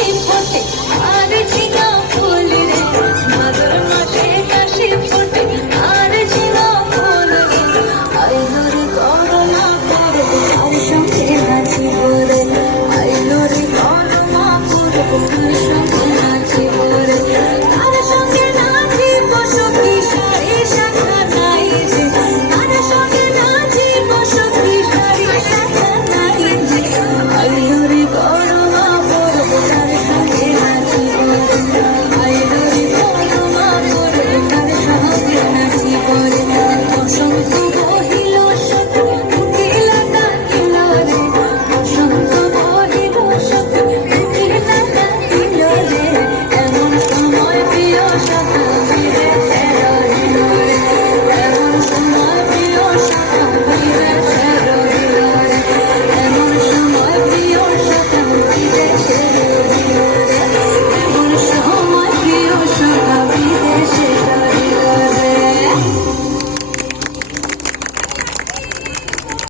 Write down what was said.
কাশি ফোটে আর ঝিঙা ফুল রে, ভাদর মাসে কাশি ফোটে আর ঝিঙা ফুল রে, আইলো রে করমা পরব তার সঙ্গে নাচিব রে, আইলো রে করমা পরব তার সঙ্গে